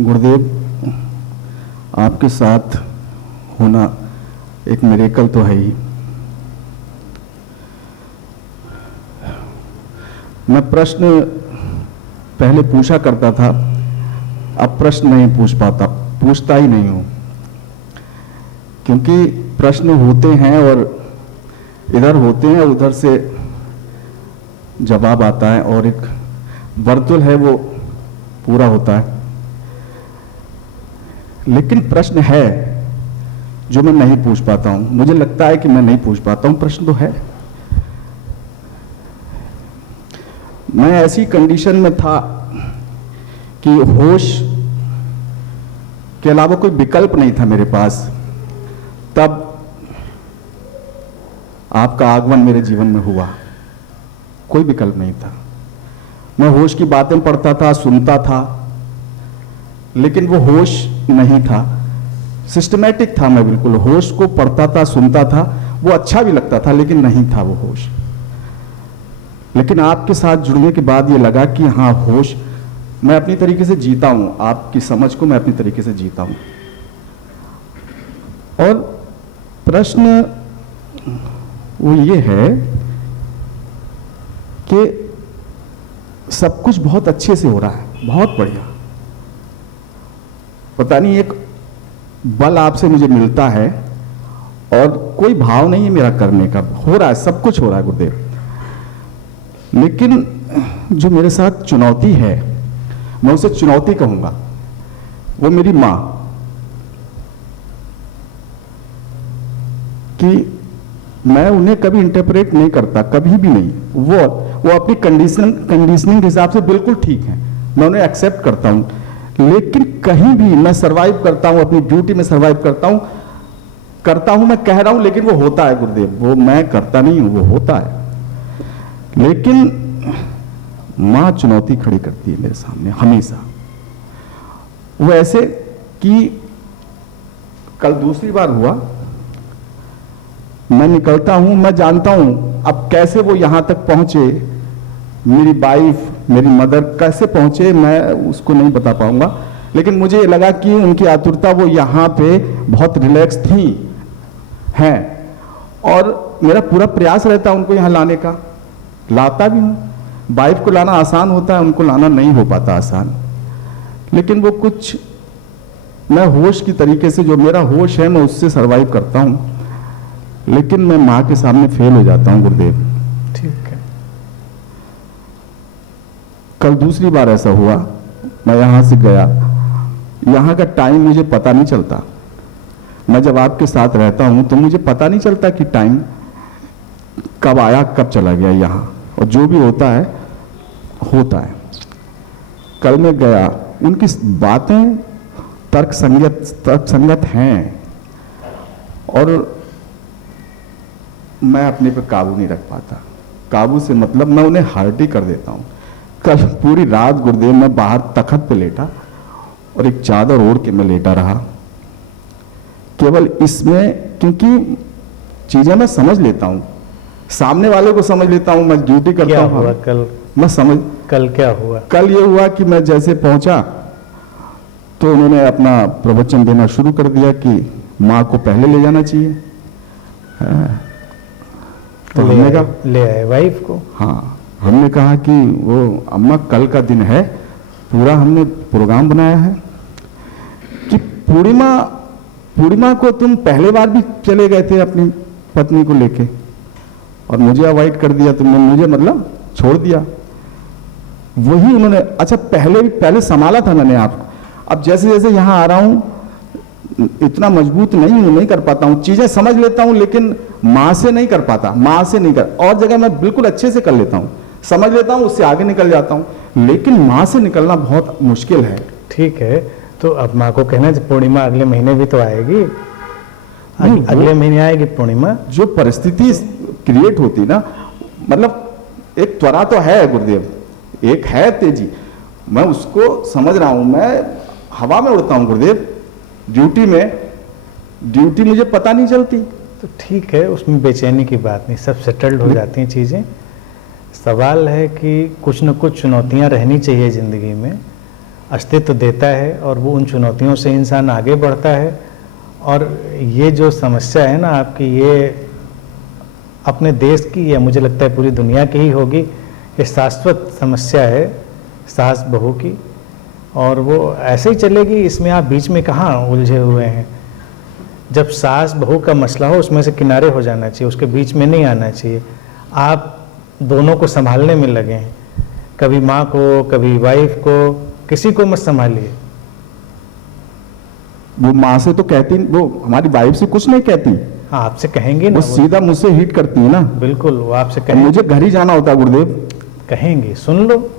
गुरुदेव, आपके साथ होना एक मिरेकल तो है ही। मैं प्रश्न पहले पूछा करता था, अब प्रश्न नहीं पूछता ही नहीं हूं, क्योंकि प्रश्न होते हैं और इधर होते हैं, उधर से जवाब आता है और एक वर्तुल है वो पूरा होता है। लेकिन प्रश्न है जो मैं नहीं पूछ पाता हूं। मुझे लगता है कि मैं नहीं पूछ पाता हूं, प्रश्न तो है। मैं ऐसी कंडीशन में था कि होश के अलावा कोई विकल्प नहीं था मेरे पास। तब आपका आगमन मेरे जीवन में हुआ, कोई विकल्प नहीं था। मैं होश की बातें पढ़ता था, सुनता था, लेकिन वो होश नहीं था। सिस्टमैटिक था मैं, बिल्कुल होश को पढ़ता था, सुनता था, वो अच्छा भी लगता था, लेकिन नहीं था वो होश। लेकिन आपके साथ जुड़ने के बाद ये लगा कि हाँ, होश मैं अपनी तरीके से जीता हूं, आपकी समझ को मैं अपनी तरीके से जीता हूं। और प्रश्न वो ये है कि सब कुछ बहुत अच्छे से हो रहा है, बहुत बढ़िया। पता नहीं एक बल आपसे मुझे मिलता है और कोई भाव नहीं है मेरा करने का, हो रहा है, सब कुछ हो रहा है गुरुदेव। लेकिन जो मेरे साथ चुनौती है, मैं उसे चुनौती कहूंगा, वो मेरी मां कि मैं उन्हें कभी इंटरप्रेट नहीं करता, कभी भी नहीं। वो अपनी कंडीशनिंग के हिसाब से बिल्कुल ठीक है, मैं उन्हें एक्सेप्ट करता हूं। लेकिन कहीं भी मैं सरवाइव करता हूं, अपनी ड्यूटी में सरवाइव करता हूं, मैं कह रहा हूं, लेकिन वो होता है गुरुदेव, वो मैं करता नहीं हूं, वो होता है। लेकिन मां चुनौती खड़ी करती है मेरे सामने हमेशा। वो ऐसे कि कल दूसरी बार हुआ, मैं निकलता हूं, मैं जानता हूं अब कैसे वो यहां तक पहुंचे, मेरी वाइफ, मेरी मदर कैसे पहुंचे, मैं उसको नहीं बता पाऊंगा। लेकिन मुझे लगा कि उनकी आतुरता, वो यहां पे बहुत रिलैक्स थी हैं, और मेरा पूरा प्रयास रहता उनको यहां लाने का, लाता भी हूं। वाइफ को लाना आसान होता है, उनको लाना नहीं हो पाता आसान। लेकिन वो कुछ, मैं होश की तरीके से, जो मेरा होश है मैं उससे सरवाइव करता हूं, लेकिन मैं मां के सामने फेल हो जाता हूं गुरुदेव। ठीक है। कल दूसरी बार ऐसा हुआ, मैं यहां से गया, यहां का टाइम मुझे पता नहीं चलता। मैं जब आपके साथ रहता हूं तो मुझे पता नहीं चलता कि टाइम कब आया कब चला गया यहां, और जो भी होता है होता है। कल मैं गया, उनकी बातें तर्क संगत हैं, और मैं अपने पे काबू नहीं रख पाता। काबू से मतलब मैं उन्हें हर्ट ही कर देता हूं। कल पूरी रात गुरुदेव मैं बाहर तखत पे लेटा और एक चादर ओढ़ के मैं लेटा रहा, केवल इसमें, क्योंकि चीजें मैं समझ लेता हूं, सामने वाले को समझ लेता हूं, मैं ड्यूटी करता हूं। हुआ कल? मैं समझ, कल क्या हुआ? कल ये हुआ कि मैं जैसे पहुंचा तो उन्होंने अपना प्रवचन देना शुरू कर दिया कि मां को पहले ले जाना चाहिए। तो हमने कहा, ले आए वाइफ को? हाँ, हमने कहा कि वो अम्मा कल का दिन है, पूरा हमने प्रोग्राम बनाया है कि पूर्णिमा को तुम पहले बार भी चले गए थे अपनी पत्नी को लेके, और मुझे अवॉइड कर दिया तुमने, मुझे मतलब छोड़ दिया। वही उन्होंने, अच्छा पहले संभाला था मैंने आपको, अब जैसे जैसे यहां आ रहा हूं इतना मजबूत नहीं कर पाता हूं, चीजें समझ लेता हूं, लेकिन मां से नहीं कर पाता, मां से नहीं कर, और जगह मैं बिल्कुल अच्छे से कर लेता हूं, समझ लेता हूं, उससे आगे निकल जाता हूं, लेकिन मां से निकलना बहुत मुश्किल है। ठीक है, तो अब मां को कहना, पूर्णिमा अगले महीने भी तो आएगी, अगले महीने आएगी पूर्णिमा। जो परिस्थिति क्रिएट होती ना, मतलब एक त्वरा तो है गुरुदेव, एक है तेजी, मैं उसको समझ रहा हूं, मैं हवा में उड़ता हूं गुरुदेव, ड्यूटी मुझे पता नहीं चलती। तो ठीक है, उसमें बेचैनी की बात नहीं, सब सेटल्ड हो जाती हैं चीज़ें। सवाल है कि कुछ न कुछ चुनौतियां रहनी चाहिए ज़िंदगी में, अस्तित्व देता है और वो उन चुनौतियों से इंसान आगे बढ़ता है। और ये जो समस्या है ना आपकी, ये अपने देश की या मुझे लगता है पूरी दुनिया की ही होगी। ये शाश्वत समस्या है सास बहू की, और वो ऐसे ही चलेगी। इसमें आप बीच में कहाँ उलझे हुए हैं। जब सास बहू का मसला हो उसमें से किनारे हो जाना चाहिए, उसके बीच में नहीं आना चाहिए। आप दोनों को संभालने में लगे हैं, कभी माँ को कभी वाइफ को, किसी को मत संभालिए। वो माँ से तो कहती, वो हमारी वाइफ से कुछ नहीं कहती। हाँ, आपसे कहेंगे ना, वो सीधा मुझसे हिट करती है ना। बिल्कुल, वो आपसे और कहेंगे, मुझे घर ही जाना होता है गुरुदेव। कहेंगे सुन लो,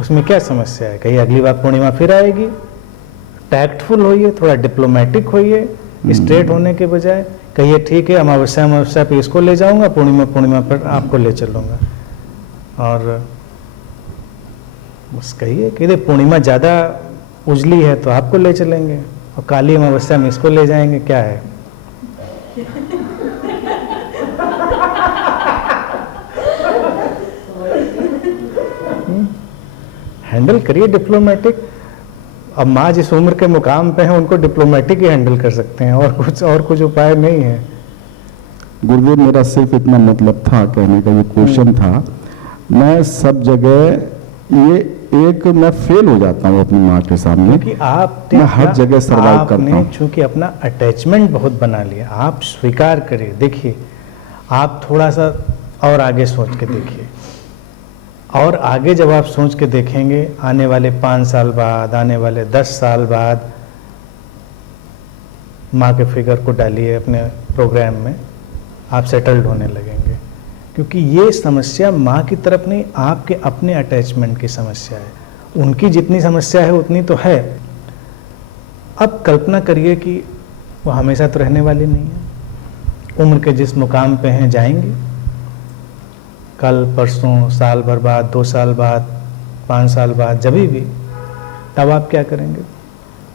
उसमें क्या समस्या है। कहीं अगली बार पूर्णिमा फिर आएगी। टैक्टफुल होइए, थोड़ा डिप्लोमेटिक होइए, स्ट्रेट होने के बजाय कहिए ठीक है अमावस्या पे इसको ले जाऊंगा, पूर्णिमा पर आपको ले चलूंगा। और बस कहिए कि यदि पूर्णिमा ज़्यादा उजली है तो आपको ले चलेंगे, और काली अमावस्या में इसको ले जाएंगे। क्या है, हैंडल करिए डिप्लोमेटिक। अब माँ जिस उम्र के मुकाम पे हैं उनको डिप्लोमेटिक ही हैंडल कर सकते हैं, और कुछ उपाय नहीं है। गुरुदेव मेरा सिर्फ इतना मतलब था कहने का, ये क्वेश्चन था। मैं सब जगह ये एक मैं फेल हो जाता हूँ अपनी माँ के सामने, क्योंकि आपने मैं हर जगह सर्वाइव करता हूँ। चूंकि अपना अटैचमेंट बहुत बना लिया। आप स्वीकार करिए। देखिए, आप थोड़ा सा और आगे सोच के देखिए, और आगे जब आप सोच के देखेंगे, आने वाले 5 साल बाद, आने वाले 10 साल बाद, माँ के फिगर को डालिए अपने प्रोग्राम में, आप सेटल्ड होने लगेंगे। क्योंकि ये समस्या माँ की तरफ नहीं, आपके अपने अटैचमेंट की समस्या है। उनकी जितनी समस्या है उतनी तो है। अब कल्पना करिए कि वो हमेशा तो रहने वाली नहीं है। उम्र के जिस मुकाम पे हैं जाएंगे, कल परसों, साल भर बाद, 2 साल बाद, 5 साल बाद, जब भी, तब आप क्या करेंगे?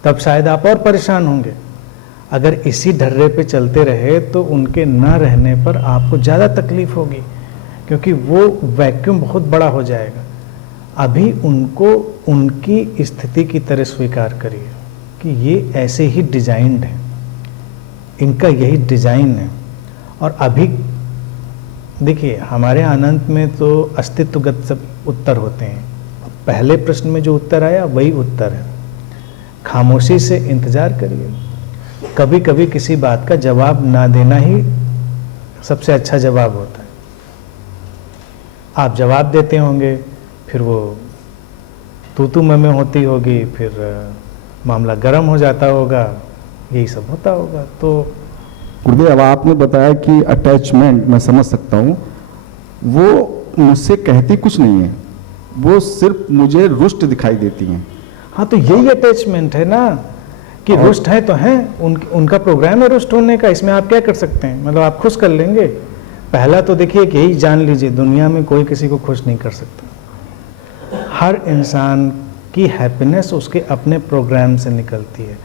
तब शायद आप और परेशान होंगे। अगर इसी ढर्रे पे चलते रहे तो उनके न रहने पर आपको ज़्यादा तकलीफ होगी, क्योंकि वो वैक्यूम बहुत बड़ा हो जाएगा। अभी उनको उनकी स्थिति की तरह स्वीकार करिए कि ये ऐसे ही डिजाइन्ड है, इनका यही डिजाइन है। और अभी देखिए, हमारे अनंत में तो अस्तित्वगत सब उत्तर होते हैं। पहले प्रश्न में जो उत्तर आया वही उत्तर है। खामोशी से इंतजार करिए। कभी कभी किसी बात का जवाब ना देना ही सबसे अच्छा जवाब होता है। आप जवाब देते होंगे, फिर वो तू मैं होती होगी, फिर मामला गर्म हो जाता होगा, यही सब होता होगा। तो गुरुदेव, अब आपने बताया कि अटैचमेंट, मैं समझ सकता हूँ, वो मुझसे कहती कुछ नहीं है, वो सिर्फ मुझे रुष्ट दिखाई देती हैं। हाँ, तो यही अटैचमेंट है ना, कि रुष्ट है तो है, उनका प्रोग्राम है रुष्ट होने का। इसमें आप क्या कर सकते हैं? मतलब आप खुश कर लेंगे। पहला तो देखिए कि यही जान लीजिए, दुनिया में कोई किसी को खुश नहीं कर सकता। हर इंसान की हैप्पीनेस उसके अपने प्रोग्राम से निकलती है।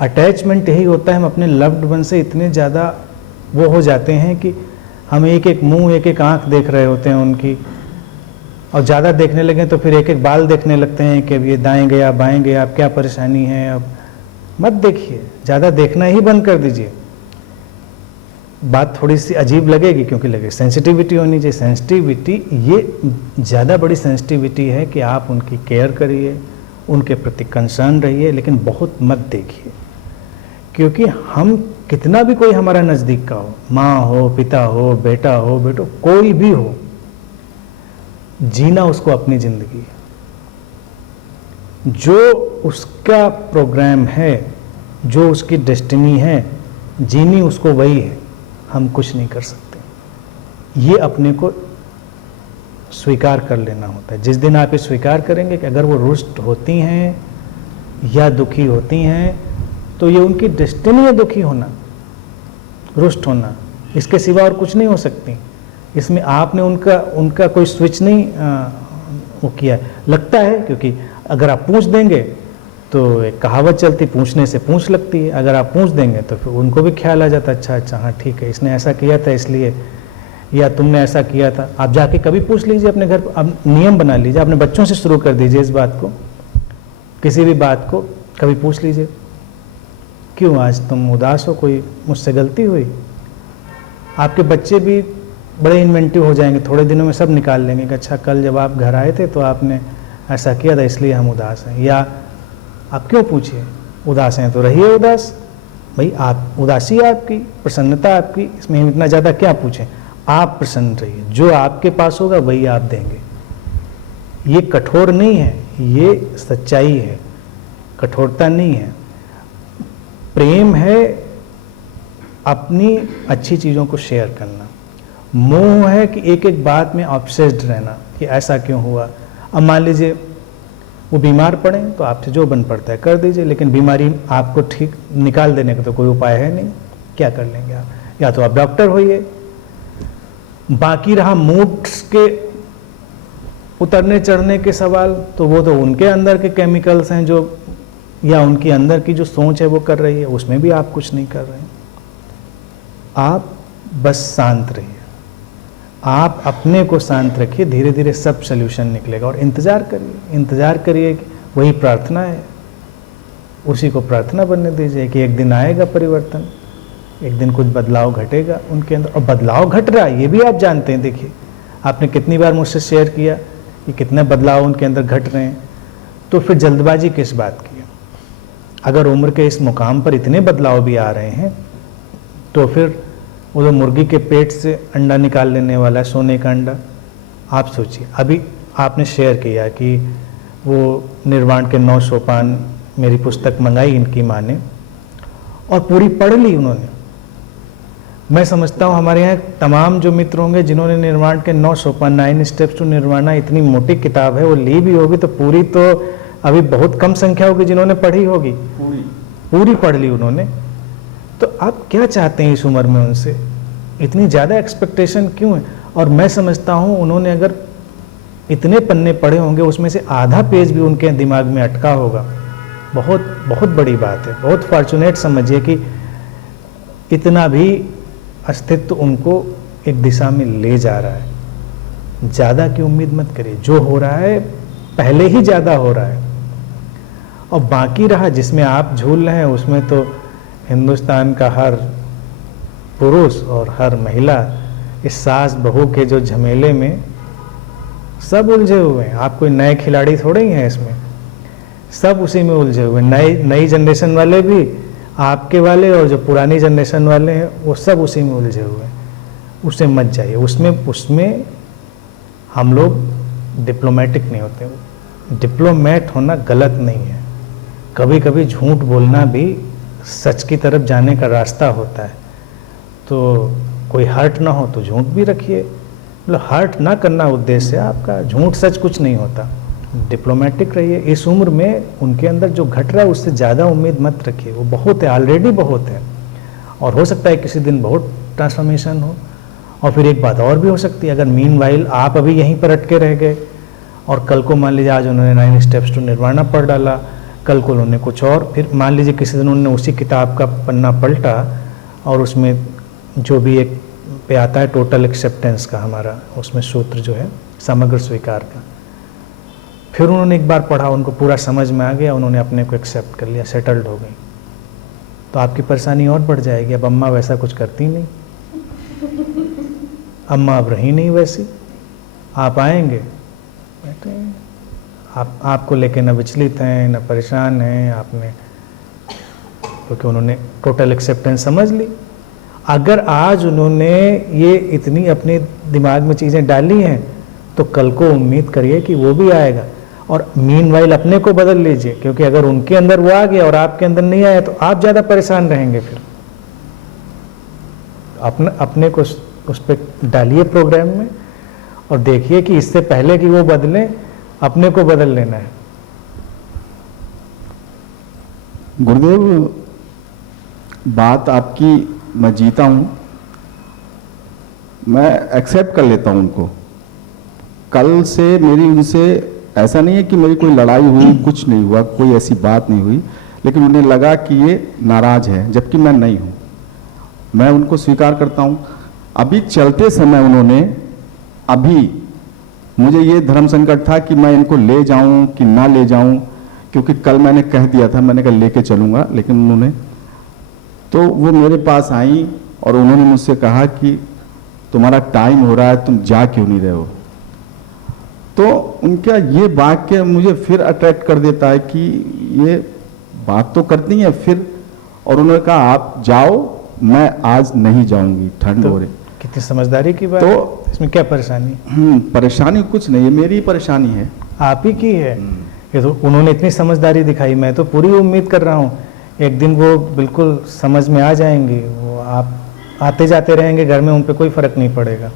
अटैचमेंट यही होता है, हम अपने लव्ड वन से इतने ज़्यादा वो हो जाते हैं कि हम एक एक मुंह, एक एक आँख देख रहे होते हैं उनकी, और ज़्यादा देखने लगे तो फिर एक एक बाल देखने लगते हैं कि अब ये दाएं गया बाएं गया, अब क्या परेशानी है। अब मत देखिए, ज़्यादा देखना ही बंद कर दीजिए। बात थोड़ी सी अजीब लगेगी, क्योंकि लगे सेंसिटिविटी होनी चाहिए। सेंसिटिविटी, ये ज़्यादा बड़ी सेंसिटिविटी है कि आप उनकी केयर करिए, उनके प्रति कंसर्न रहिए, लेकिन बहुत मत देखिए। क्योंकि हम कितना भी कोई हमारा नज़दीक का हो, माँ हो, पिता हो, बेटा हो, बेटो, कोई भी हो, जीना उसको अपनी ज़िंदगी है। जो उसका प्रोग्राम है, जो उसकी डेस्टिनी है, जीनी उसको वही है। हम कुछ नहीं कर सकते। ये अपने को स्वीकार कर लेना होता है। जिस दिन आप ये स्वीकार करेंगे कि अगर वो रुष्ट होती हैं या दुखी होती हैं, तो ये उनकी डेस्टिनी है दुखी होना, रुष्ट होना। इसके सिवा और कुछ नहीं हो सकती। इसमें आपने उनका कोई स्विच नहीं वो किया लगता है। क्योंकि अगर आप पूछ देंगे तो एक कहावत चलती, पूछने से पूछ लगती है। अगर आप पूछ देंगे तो फिर उनको भी ख्याल आ जाता, अच्छा हाँ ठीक है, इसने ऐसा किया था इसलिए, या तुमने ऐसा किया था। आप जाके कभी पूछ लीजिए अपने घर पर। अब नियम बना लीजिए, अपने बच्चों से शुरू कर दीजिए इस बात को किसी भी बात को कभी पूछ लीजिए, क्यों आज तुम उदास हो, कोई मुझसे गलती हुई? आपके बच्चे भी बड़े इन्वेंटिव हो जाएंगे, थोड़े दिनों में सब निकाल लेंगे कि अच्छा कल जब आप घर आए थे तो आपने ऐसा किया था इसलिए हम उदास हैं। या आप क्यों पूछिए, उदास हैं तो रहिए उदास, भाई आप उदासी है आपकी, प्रसन्नता आपकी, इसमें हम इतना ज़्यादा क्या पूछें। आप प्रसन्न रहिए, जो आपके पास होगा वही आप देंगे। ये कठोर नहीं है, ये सच्चाई है, कठोरता नहीं है। प्रेम है अपनी अच्छी चीज़ों को शेयर करना, मोह है कि एक एक बात में ऑब्सेस्ड रहना कि ऐसा क्यों हुआ। अब मान लीजिए वो बीमार पड़े तो आपसे जो बन पड़ता है कर दीजिए, लेकिन बीमारी आपको ठीक निकाल देने का तो कोई उपाय है नहीं, क्या कर लेंगे आप? या तो आप डॉक्टर होइए। बाकी रहा मूड्स के उतरने चढ़ने के सवाल, तो वो तो उनके अंदर के केमिकल्स हैं जो, या उनकी अंदर की जो सोच है वो कर रही है, उसमें भी आप कुछ नहीं कर रहे हैं। आप बस शांत रहिए, आप अपने को शांत रखिए, धीरे धीरे सब सल्यूशन निकलेगा। और इंतज़ार करिए, इंतज़ार करिए कि वही प्रार्थना है, उसी को प्रार्थना बनने दीजिए कि एक दिन आएगा परिवर्तन, एक दिन कुछ बदलाव घटेगा उनके अंदर। और बदलाव घट रहा है ये भी आप जानते हैं। देखिए आपने कितनी बार मुझसे शेयर किया कि कितने बदलाव उनके अंदर घट रहे हैं, तो फिर जल्दबाजी किस बात की है? अगर उम्र के इस मुकाम पर इतने बदलाव भी आ रहे हैं तो फिर वो तो मुर्गी के पेट से अंडा निकाल लेने वाला है, सोने का अंडा। आप सोचिए, अभी आपने शेयर किया कि वो निर्वाण के 9 सोपान मेरी पुस्तक मंगाई इनकी माँ ने और पूरी पढ़ ली उन्होंने। मैं समझता हूँ हमारे यहाँ तमाम जो मित्र होंगे जिन्होंने निर्वाण के 9 सोपान 9 स्टेप्स टू निर्वाणा, इतनी मोटी किताब है, वो ली भी होगी तो पूरी तो अभी बहुत कम संख्या होगी जिन्होंने पढ़ी होगी, पूरी पढ़ ली उन्होंने। तो आप क्या चाहते हैं इस उम्र में उनसे? इतनी ज़्यादा एक्सपेक्टेशन क्यों है? और मैं समझता हूँ उन्होंने अगर इतने पन्ने पढ़े होंगे उसमें से आधा पेज भी उनके दिमाग में अटका होगा, बहुत बहुत बड़ी बात है। बहुत फॉर्चुनेट समझिए कि इतना भी अस्तित्व उनको एक दिशा में ले जा रहा है। ज़्यादा की उम्मीद मत करिए, जो हो रहा है पहले ही ज़्यादा हो रहा है। और बाकी रहा जिसमें आप झूल रहे हैं, उसमें तो हिंदुस्तान का हर पुरुष और हर महिला इस सास बहू के जो झमेले में सब उलझे हुए हैं। आप कोई नए खिलाड़ी थोड़े ही हैं इसमें, सब उसी में उलझे हुए हैं। नई जनरेशन वाले भी, आपके वाले और जो पुरानी जनरेशन वाले हैं वो सब उसी में उलझे हुए हैं। उससे मत जाइए, उसमें हम लोग डिप्लोमेटिक नहीं होते। डिप्लोमेट होना गलत नहीं है, कभी कभी झूठ बोलना भी सच की तरफ जाने का रास्ता होता है। तो कोई हर्ट ना हो तो झूठ भी रखिए, मतलब हर्ट ना करना उद्देश्य है आपका। झूठ सच कुछ नहीं होता, डिप्लोमेटिक रहिए। इस उम्र में उनके अंदर जो घट रहा है उससे ज़्यादा उम्मीद मत रखिए, वो बहुत है, ऑलरेडी बहुत है। और हो सकता है किसी दिन बहुत ट्रांसफॉर्मेशन हो। और फिर एक बात और भी हो सकती है, अगर मीनवाइल आप अभी यहीं पर अटके रह गए और कल को मान लीजिए आज उन्होंने 9 स्टेप्स टू निर्वाणा पढ़ डाला, कल को उन्होंने कुछ और, फिर मान लीजिए किसी दिन उन्होंने उसी किताब का पन्ना पलटा और उसमें जो भी एक पे आता है टोटल एक्सेप्टेंस का हमारा, उसमें सूत्र जो है समग्र स्वीकार का, फिर उन्होंने एक बार पढ़ा, उनको पूरा समझ में आ गया, उन्होंने अपने को एक्सेप्ट कर लिया, सेटल्ड हो गई, तो आपकी परेशानी और बढ़ जाएगी। अब अम्मा वैसा कुछ करती नहीं, अम्मा अब रही नहीं वैसी, आप आएंगे बैठे हैं, आपको लेके न विचलित हैं न परेशान हैं आपने, क्योंकि उन्होंने टोटल एक्सेप्टेंस समझ ली। अगर आज उन्होंने ये इतनी अपने दिमाग में चीज़ें डाली हैं तो कल को उम्मीद करिए कि वो भी आएगा। और मीनवाइल अपने को बदल लीजिए, क्योंकि अगर उनके अंदर वो आ गया और आपके अंदर नहीं आया तो आप ज़्यादा परेशान रहेंगे। फिर अपने को उस पर डालिए प्रोग्राम में और देखिए कि इससे पहले कि वो बदलें अपने को बदल लेना है। गुरुदेव, बात आपकी मैं जीता हूं, मैं एक्सेप्ट कर लेता हूं उनको। कल से मेरी उनसे ऐसा नहीं है कि मेरी कोई लड़ाई हुई, कुछ नहीं हुआ, कोई ऐसी बात नहीं हुई, लेकिन उन्हें लगा कि ये नाराज है, जबकि मैं नहीं हूं। मैं उनको स्वीकार करता हूं। अभी चलते समय उन्होंने, अभी मुझे ये धर्म संकट था कि मैं इनको ले जाऊं कि ना ले जाऊं, क्योंकि कल मैंने कह दिया था, मैंने कहा लेके चलूँगा, लेकिन उन्होंने, तो वो मेरे पास आई और उन्होंने मुझसे कहा कि तुम्हारा टाइम हो रहा है, तुम जा क्यों नहीं रहे हो। तो उनका ये वाक्य मुझे फिर अट्रैक्ट कर देता है कि ये बात तो करती हैं फिर, और उन्होंने कहा आप जाओ, मैं आज नहीं जाऊंगी, ठंड हो रही। कितनी समझदारी की बात तो है। इसमें क्या परेशानी? परेशानी कुछ नहीं है, मेरी परेशानी है। आप ही की है। ये तो उन्होंने इतनी समझदारी दिखाई, मैं तो पूरी उम्मीद कर रहा हूँ एक दिन वो बिल्कुल समझ में आ जाएंगी, वो आप आते जाते रहेंगे घर में, उन पे कोई फर्क नहीं पड़ेगा।